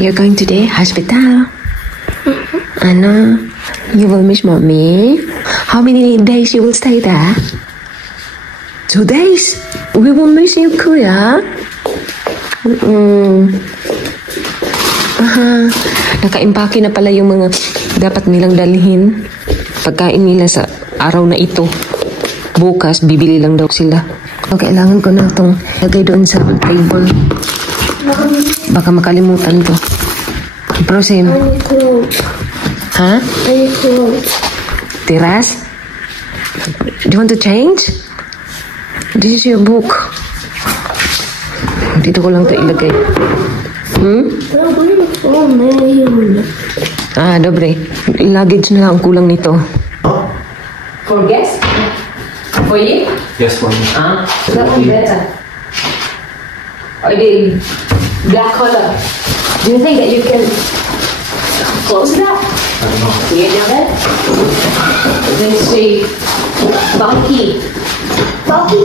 You're going to the hospital? Anna, you will miss mommy. How many days you will stay there? 2 days. We will miss you, Kuya. Nakaimpake na pala yung mga dapat nilang dalhin. Pagkain nila sa araw na ito. Bukas, bibili lang daw sila. Kailangan ko na itong lagay doon sa table. Baka makalimutan to. Prosim. Ha? Tiras? Do you want to change? This is your book. Dito ko lang ito ilagay. Dobre. Luggage na lang ang kulang nito. For guests? For you? Yes, for me. That one better. Or the black color. Do you think that you can close that? I don't know. You know that? Then say bulky. Bulky.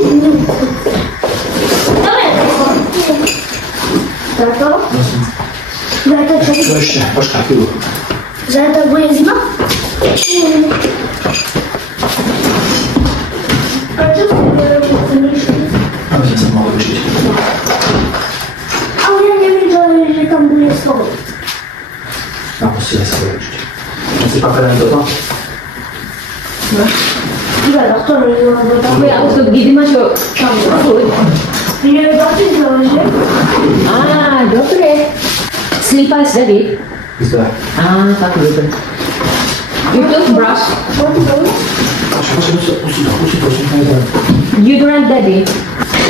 Почекай, піду. За это будет зима? А что ты не А я сама вивчити. А я не видела, что там будет слово. А, просто я себе вивчити. Ти пока не дома? Да, доктор не надо. Вы просто видимо, что там проходит. Я доктор не Добре. Slippers, Daddy. Is that? Так, добре. Your toothbrush. Deodorant, Daddy.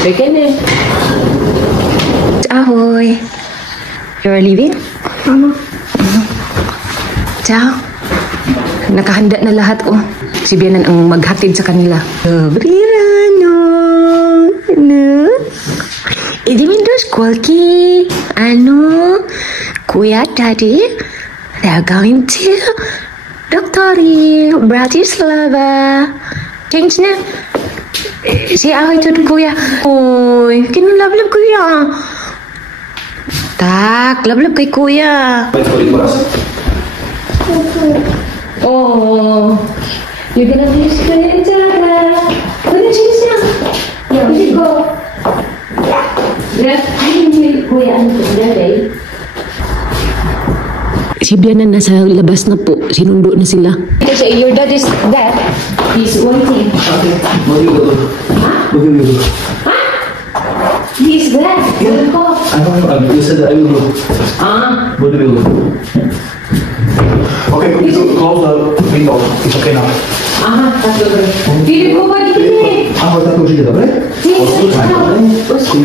Bigyan eh. Ahoy. You're leaving? Ciao. Nakahanda na lahat, oh. Si Bianan ang maghatid sa kanila. Dobrano. Ano? Idimin dos Squawky. Ano? Kuya, Daddy, they're going to Doktori Bratislava. Change na. Si Ahoy to Kuya. Oy, kinulablab Kuya. Tak, lablab kay Kuya. Oh, you're gonna be straight Gonna change na. Yeah, we should go. Kuya, ano po, Daddy? Si Bianan nasa labas na po. Sinundo na sila. Kasi your dad is there. He's waiting. Okay. What do you do? Huh? What do you do? Huh? He's there. Yeah. I don't know. You said that I will do. What do you do? Okay, could you close the window? It's okay now. Tak dobre. Filip, ko pagkili. Ahoj, tak už ide, dobre? Ja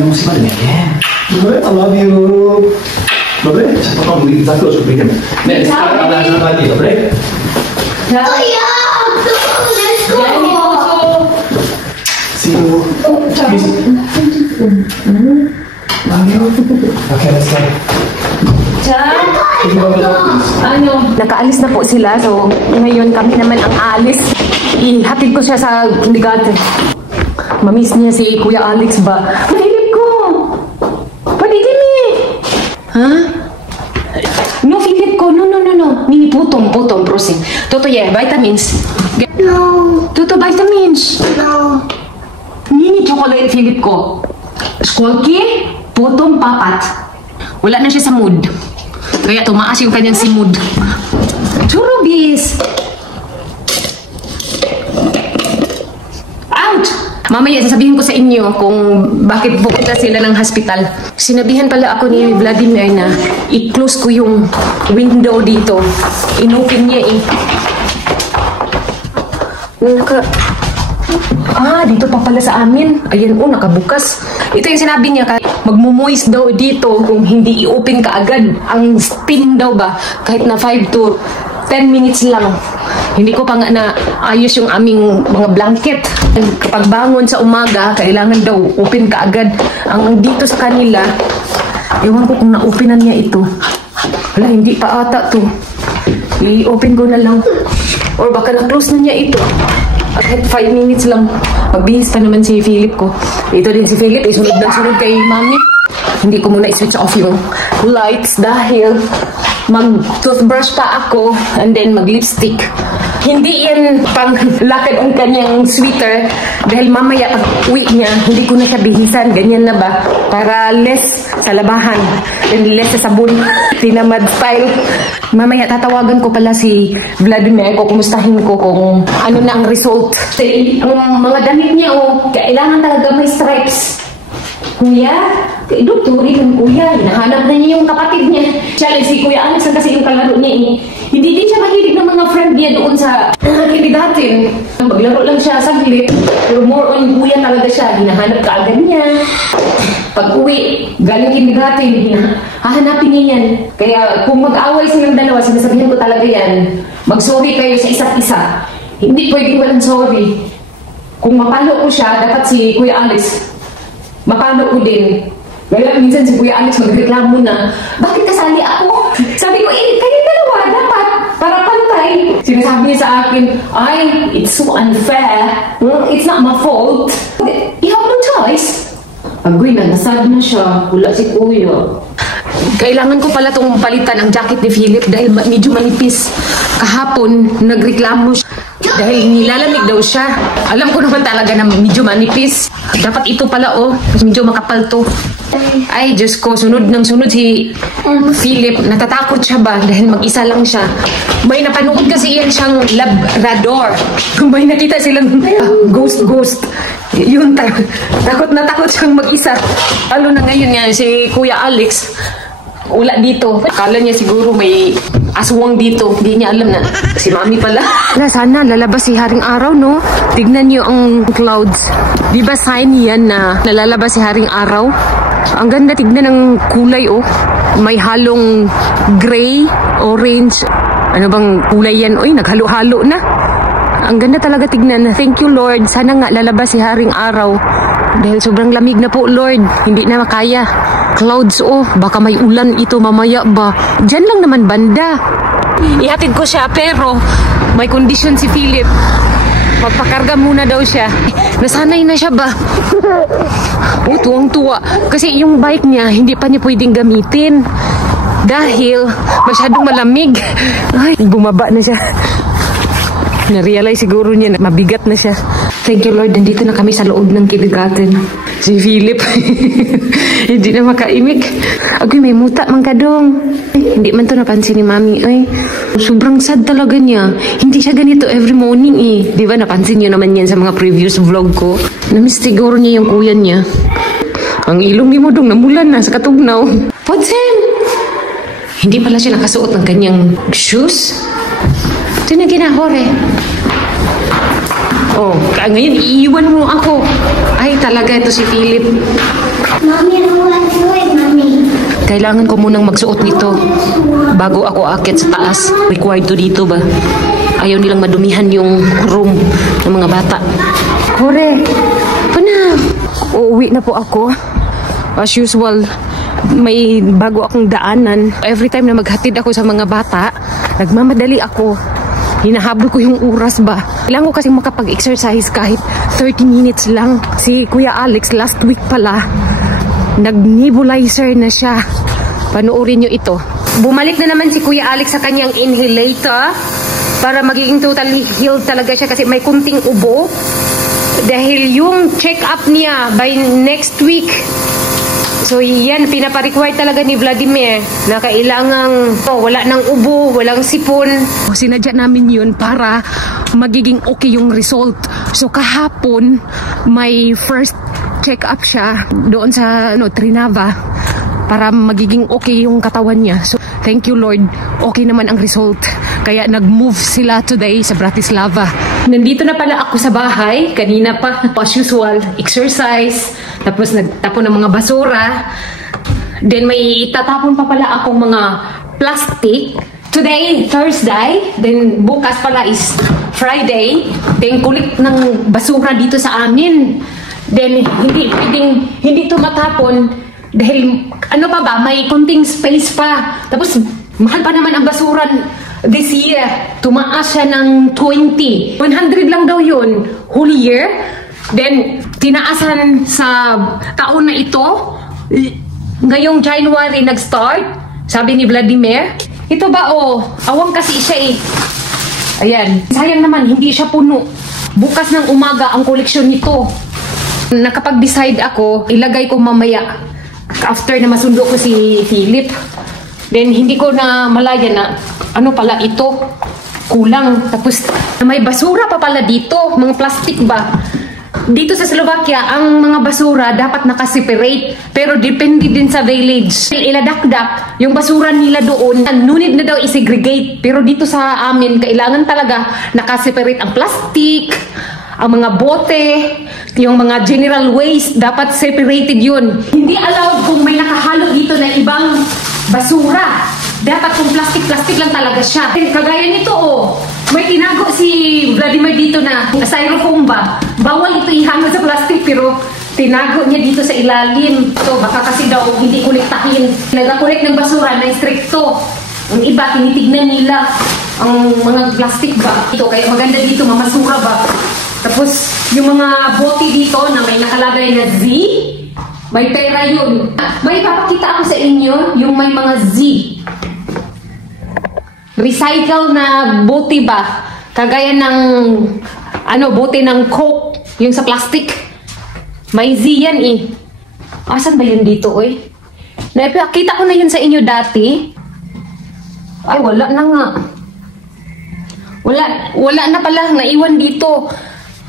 musím mať nie. Dobre, I love you. Dobre? Potom za chvíľočku prídem. Ne, ale až na 2 dní, dobre? See you. Love you. Okay, let's go. Nakaalis na po sila, so ngayon kami naman ang aalis. Ihatid ko siya sa kindergarten. Mamiss niya si Kuya Alex ba? Mahilip ko! Padigili! Ha? No, Philip ko. No. Nini, putong, prosing. Toto, vitamins. No. Toto, vitamins. No. Nini, chocolate, Philip ko. Squawky, putong, papat. Wala na siya sa mood. Kaya tumaas yung kanyang si mood. Churubis! Out! Mamaya, sasabihin ko sa inyo kung bakit pupunta sila ng hospital. Sinabihan pala ako ni Vladimir na i-close ko yung window dito. Inopen niya eh. Dito pa pala sa amin. Ayan nakabukas. Ito yung sinabi niya, magmumoist daw dito kung hindi i-open ka agad. Ang spin daw ba, kahit na 5 to 10 minutes lang. Hindi ko pa nga na ayos yung aming mga blanket. Kapag bangon sa umaga, kailangan daw open ka agad. Ang dito sa kanila, ewan ko kung na-openan niya ito. Wala, hindi pa ata to. I-open ko na lang. Or baka na-close na niya ito. Kahit 5 minutes lang. Magbihis pa naman si Philip ko. Ito din si Philip, sunod na sunod kay Mami. Hindi ko muna i-switch off yung lights dahil mag-toothbrush pa ako and then mag-lipstick. Hindi yan pang lakad ang kanyang sweater dahil mamaya pag uwi niya, hindi ko na siya bihisan. Ganyan na ba? Para less sa labahan and less sa sabon. Tinamad style. Mamaya tatawagan ko pala si Vladimir ko, kumustahin ko kung ano na ang result. Ang mga damit niya, kailangan talaga may stripes. Kuya, doktori kan kuya, hinahanap na niya yung kapatid niya. Challenge si Kuya Alex kasi yung kalaro niya eh. Hindi din siya mahilig ng mga friend niya doon sa kindergarten. Maglaro lang siya saglit, pero more on kuya talaga siya. Hinahanap ka agad niya. Pag uwi, galing kindergarten, hahanapin niya yan. Kaya kung mag-away silang dalawa, sinasabihan ko talaga yan, mag-sorry kayo sa isa't isa. Hindi pwedeng walang sorry. Kung mapalo ko siya, dapat si Kuya Alex mapalo ko din. Kaya minsan si Kuya Alex magreklamo na, bakit kasali ako? Sabi ko, kayo dalawa, dapat, para pantay. Sinasabi niya sa akin, ay, it's so unfair. It's not my fault. You have no choice. Agoy, nagasad na siya. Wala si Kuya. Kailangan ko pala itong palitan ang jacket ni Philip dahil medyo manipis. Kahapon, nagreklamo siya dahil nilalamig daw siya. Alam ko naman talaga na medyo manipis. Dapat ito pala medyo makapal to. Ay, Diyos ko, sunod ng sunod si Philip. Natatakot siya ba dahil mag-isa lang siya. May napanood kasi yan siyang Labrador. May nakita silang ghost. Yun, takot na takot siyang mag-isa. Lalo na ngayon nga si Kuya Alex wala dito. Akala niya siguro may aswang dito. Hindi niya alam na si Mami pala. Sana lalabas si Haring Araw, no? Tignan niyo ang clouds. Di ba sign yan na nalalabas si Haring Araw? Ang ganda tignan ng kulay, May halong gray, orange. Ano bang kulay yan? Naghalo-halo na. Ang ganda talaga tignan. Thank you, Lord. Sana nga lalabas si Haring Araw. Dahil sobrang lamig na po, Lord. Hindi na makaya. Clouds, baka may ulan ito mamaya ba? Diyan lang naman banda. Ihatid ko siya pero may kondisyon si Philip. Magpakarga muna daw siya. Nasanay na siya ba? Tuwang-tuwa. Kasi yung bike niya, hindi pa niya pwedeng gamitin. Dahil masyadong malamig. Ay, bumaba na siya. Na-realize siguro niya na mabigat na siya. Thank you, Lord. Nandito na kami sa loob ng kindergarten. Si Philip, hindi na makaimik. Agoy, may muta man ka dong. Hindi man to napansin ni Mami. Ay, sobrang sad talaga niya. Hindi siya ganito every morning Di ba napansin niyo naman yan sa mga previous vlog ko? Namiss siguro niya yung kuya niya. Ang ilong ni mo dong namulan na sa katugnaw. Potsen! Hindi pala siya nakasuot ng kanyang shoes. Ito na ginahore. Ngayon iiwan mo ako. Ay, talaga ito si Philip. Mami, ano ang suwit, Mami? Kailangan ko munang magsuot nito bago ako aakyat sa taas. Required to dito ba? Ayaw nilang madumihan yung room ng mga bata. Kore, pana. Uuwi na po ako. As usual, may bago akong daanan. Every time na maghatid ako sa mga bata, nagmamadali ako. Hinahabol ko yung oras ba. Kailangan ko kasi makapag-exercise kahit 30 minutes lang. Si Kuya Alex last week pala, nag-nebulizer na siya. Panoorin nyo ito. Bumalik na naman si Kuya Alex sa kanyang inhalator para magiging totally healed talaga siya kasi may kunting ubo. Dahil yung check-up niya by next week. So yan, pinapa-require talaga ni Vladimir na kailangang wala ng ubo, walang sipon. Sinadya namin yun para magiging okay yung result. So kahapon, may first check-up siya doon sa Trinava para magiging okay yung katawan niya. So thank you, Lord. Okay naman ang result. Kaya nag-move sila today sa Bratislava. Nandito na pala ako sa bahay. Kanina pa, as usual, exercise. Tapos nagtapon ng mga basura. Then may itatapon pa pala akong mga plastic. Today, Thursday. Then bukas pala is Friday. Then kulit ng basura dito sa amin. Then hindi ito matapon. Dahil ano pa ba, may konting space pa. Tapos mahal pa naman ang basura this year. Tumaas siya ng 20. 100 lang daw yun whole year. Then tinaasan sa taon na ito ngayong January nag-start, sabi ni Vladimir. Ito ba awang kasi siya eh. Ayan, sayang naman, hindi siya puno. Bukas ng umaga ang koleksyon nito. Nakapag-decide ako, ilagay ko mamaya. After na masundo ko si Philip. Then hindi ko na malaya na ano pala ito. Kulang. Tapos may basura pa pala dito. Mga plastic ba? Dito sa Slovakia, ang mga basura dapat nakaseparate. Pero depende din sa village. Iladakdak, yung basura nila doon, nunid na daw isegregate. Pero dito sa amin, kailangan talaga nakaseparate ang plastic, ang mga bote, yung mga general waste, dapat separated yun. Hindi allowed kung may nakahalo dito na ibang basura. Dapat kung plastic lang talaga siya. Kagaya nito may tinago si Vladimir dito na styrofoam ba? Bawal ito ihangad sa plastic pero tinago niya dito sa ilalim. So baka kasi daw hindi kolektahin. Nag-collect ng basura na stricto. Ang iba tinitignan nila ang mga plastic ba? Ito kaya maganda dito mamasura ba? Tapos yung mga bote dito na may nakalagay na Z, may pera yun. May papakita ako sa inyo yung may mga Z. Recycle na bote ba? Kagaya ng bote ng Coke, yung sa plastic. May Z yan eh. Asan ba yun dito Nakita ko na yun sa inyo dati. Ay, wala na nga. Wala na pala. Naiwan dito.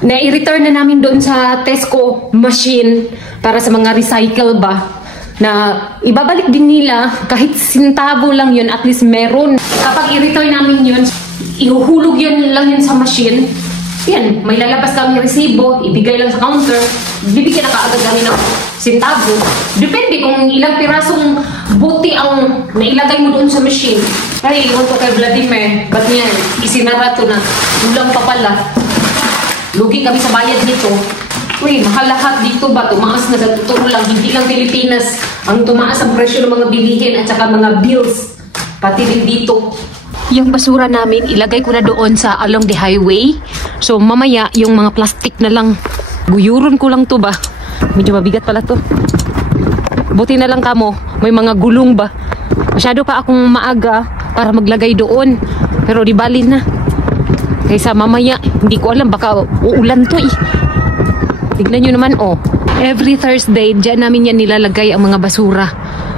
Na-i-return na namin doon sa Tesco machine para sa mga recycle ba. Na ibabalik din nila kahit sintabo lang yun, at least meron. Kapag i-return namin yun, ihuhulog yun lang yun sa machine. Yan, may lalabas lang yung resibo, ibigay lang sa counter, bibigyan na kaagad kami ng sintabo. Depende kung ilang pirasong buti ang nailagay mo doon sa machine. Ay, iwan ko kay Vladimir, ba't yan? Isinara to na, ulang pa pala. Lugi kami sa bayad nito. Uy, mahal lahat dito ba? Tumaas na sa totoo lang. Hindi lang Pilipinas ang tumaas ang presyo ng mga bilihin at saka mga bills. Pati din dito. Yung basura namin, ilagay ko na doon sa along the highway. So, mamaya, yung mga plastic na lang. Guyuron ko lang to ba? Medyo mabigat pala to. Buti na lang kamo. May mga gulong ba? Masyado pa akong maaga para maglagay doon. Pero di bali na. Kaysa mamaya, hindi ko alam. Baka uulan to eh. Tignan nyo naman, every Thursday, dyan namin yan nilalagay ang mga basura.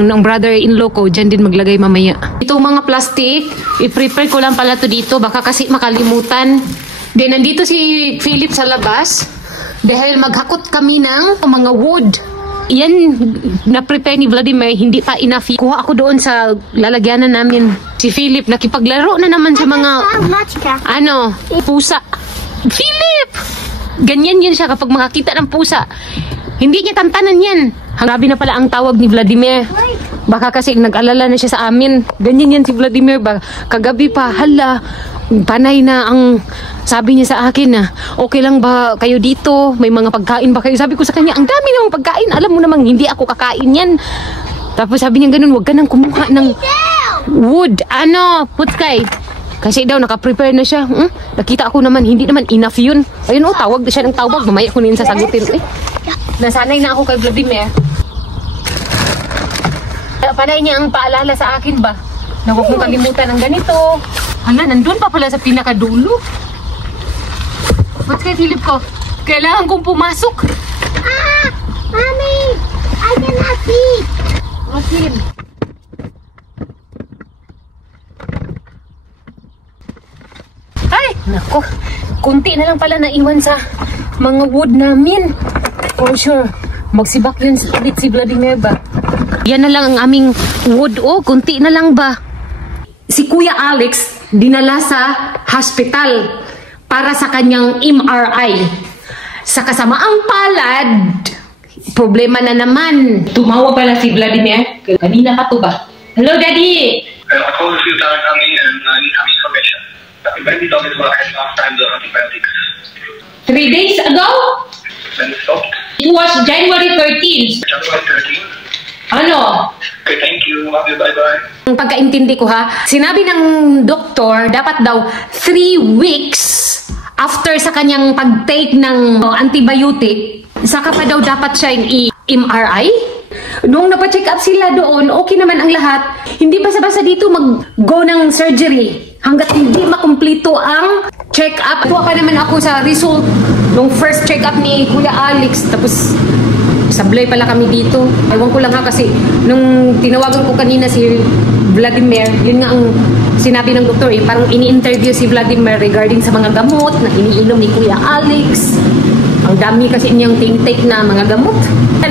Ng brother-in-law ko, dyan din maglagay mamaya. Itong mga plastic, i-prepare ko lang pala to dito, baka kasi makalimutan. Then, nandito si Philip sa labas, dahil maghakot kami ng mga wood. Yan, na-prepare ni Vladimir, hindi pa enough. Kuha ako doon sa lalagyanan namin. Si Philip, nakipaglaro na naman sa mga, pusa. Philip! Ganyan yan siya kapag makakita ng pusa. Hindi niya tantanan yan. Grabe na pala ang tawag ni Vladimir. Baka kasi nag-alala na siya sa amin. Ganyan yan si Vladimir. Kagabi pa, hala, panay na ang sabi niya sa akin na, okay lang ba kayo dito? May mga pagkain ba kayo? Sabi ko sa kanya, ang dami namang pagkain. Alam mo namang hindi ako kakain yan. Tapos sabi niya ganun, huwag ka nang kumuha ng wood. Putskay. Kasi daw, naka-prepare na siya. Nakita ako naman, hindi naman enough yun. Ayun tawag na siya ng tawag. Mamaya ko na yun sasagutin. Nasanay na ako kay Vladimir. Panay niya ang paalala sa akin ba? Na huwag mong kalimutan ng ganito. Hala, nandun pa pala sa pinakadulo. What's kay Philip ko? Kailangan kong pumasok. Mommy! I cannot see! Okay. Ay! Nako, kunti na lang pala naiwan sa mga wood namin. For sure, magsibak yun ulit si Vladimir ba? Yan na lang ang aming wood. Kunti na lang ba? Si Kuya Alex, dinala sa hospital para sa kanyang MRI. Sa kasamaang palad, problema na naman. Tumawa pala si Vladimir. Kanina pa to ba? Hello, Daddy! I called a few times coming and I need some information. When did Dr. had last time the antibiotics? 3 days ago? When it stopped? It was January 13th. January 13th? Okay, thank you. Love you. Bye-bye. Ang pagkaintindi ko sinabi ng doktor, dapat daw 3 weeks after sa kanyang pag-take ng antibiotic, saka pa daw dapat siya i-MRI. Nung napacheck up sila doon, okay naman ang lahat. Hindi basta-basta dito mag-go ng surgery hanggat hindi makumpleto ang check-up. Tuwa pa naman ako sa result nung first check-up ni Kuya Alex. Tapos, sablay pala kami dito. Ewan ko lang ha kasi nung tinawagan ko kanina si Vladimir, yun nga ang sinabi ng doktor eh. Parang ini-interview si Vladimir regarding sa mga gamot na iniinom ni Kuya Alex. Ang dami kasi niyang tinitake na mga gamot.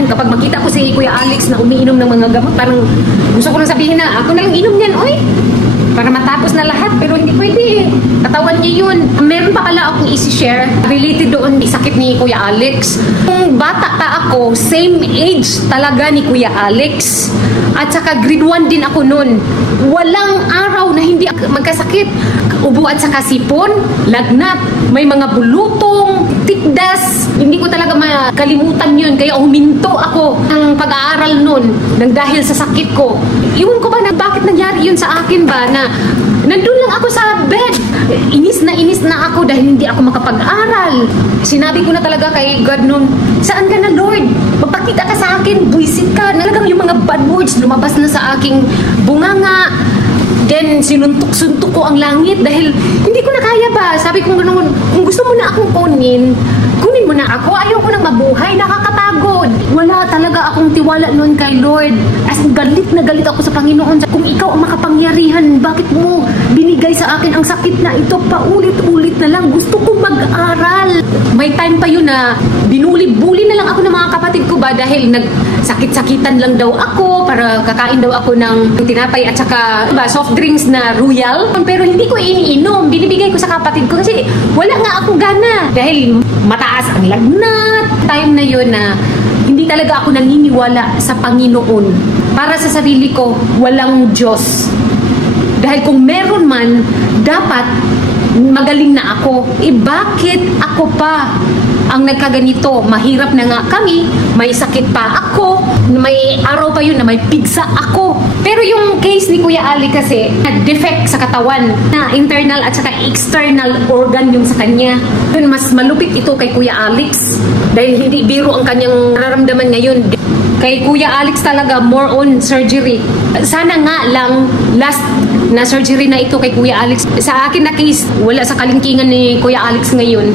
Kapag makita ko si Kuya Alex na umiinom ng mga gamot, parang gusto ko lang sabihin na ako na lang inom niyan, oy. Para matapos na lahat, pero hindi pwede. Katawan niya yun. Meron pa pala akong isi-share related doon sa sakit ni Kuya Alex. Kung bata pa ako, same age talaga ni Kuya Alex. At saka grade 1 din ako noon. Walang araw na hindi magkasakit. Ubuan sa kasipon, lagnat, may mga bulutong, tikdas. Hindi ko talaga makalimutan yun. Kaya huminto ako ng pag-aaral noon nang dahil sa sakit ko. Iwan ko ba na bakit nangyari yun sa akin ba na nandun lang ako sa bed. Inis na ako dahil hindi ako makapag-aral. Sinabi ko na talaga kay God noon, saan ka na Lord? Magpakita ka sa akin, buisit ka. Nalagang yung mga bad words lumabas na sa aking bunganga. Then, sinuntok-suntok ko ang langit dahil hindi ko na kaya ba. Sabi ko ganoon, kung gusto mo na akong kunin mo na ako. Ayaw ko nang mabuhay, nakakapagod. Wala talaga akong tiwala noon kay Lord. As galit na galit ako sa Panginoon. Kung ikaw ang makapangyarihan, bakit mo binigay sa akin ang sakit na ito? Paulit-ulit na lang. Gusto ko mag-aral. May time pa yun na binuli-buli na lang ako ng mga kapatid ko ba dahil nagsakit-sakitan lang daw ako para kakain daw ako ng tinapay at saka soft drinks na Royal. Pero hindi ko iniinom. Binibigay ko sa kapatid ko kasi wala nga akong gana. Dahil mataas ang lagnat. Time na yun na hindi talaga ako naniniwala sa Panginoon. Para sa sarili ko, walang Diyos. Dahil kung meron man, dapat magaling na ako. Bakit ako pa ang nagkaganito? Mahirap na nga kami, may sakit pa ako, may araw pa yun na may pigsa ako. Pero yung case ni Kuya Ali kasi, defect sa katawan na internal at saka external organ yung sa kanya. Yun, mas malupit ito kay Kuya Alex dahil hindi biro ang kanyang nararamdaman ngayon. Kay Kuya Alex talaga more on surgery. Sana nga lang last na surgery na ito kay Kuya Alex. Sa akin na case, wala sa kalingkingan ni Kuya Alex ngayon.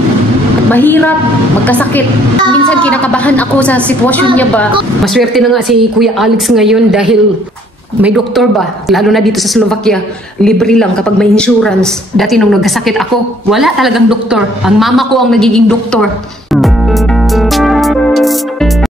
Mahirap, magkasakit. Minsan kinakabahan ako sa sitwasyon niya ba. Maswerte na nga si Kuya Alex ngayon dahil may doktor ba. Lalo na dito sa Slovakia, libre lang kapag may insurance. Dati nung nagkasakit ako, wala talagang doktor. Ang mama ko ang nagiging doktor.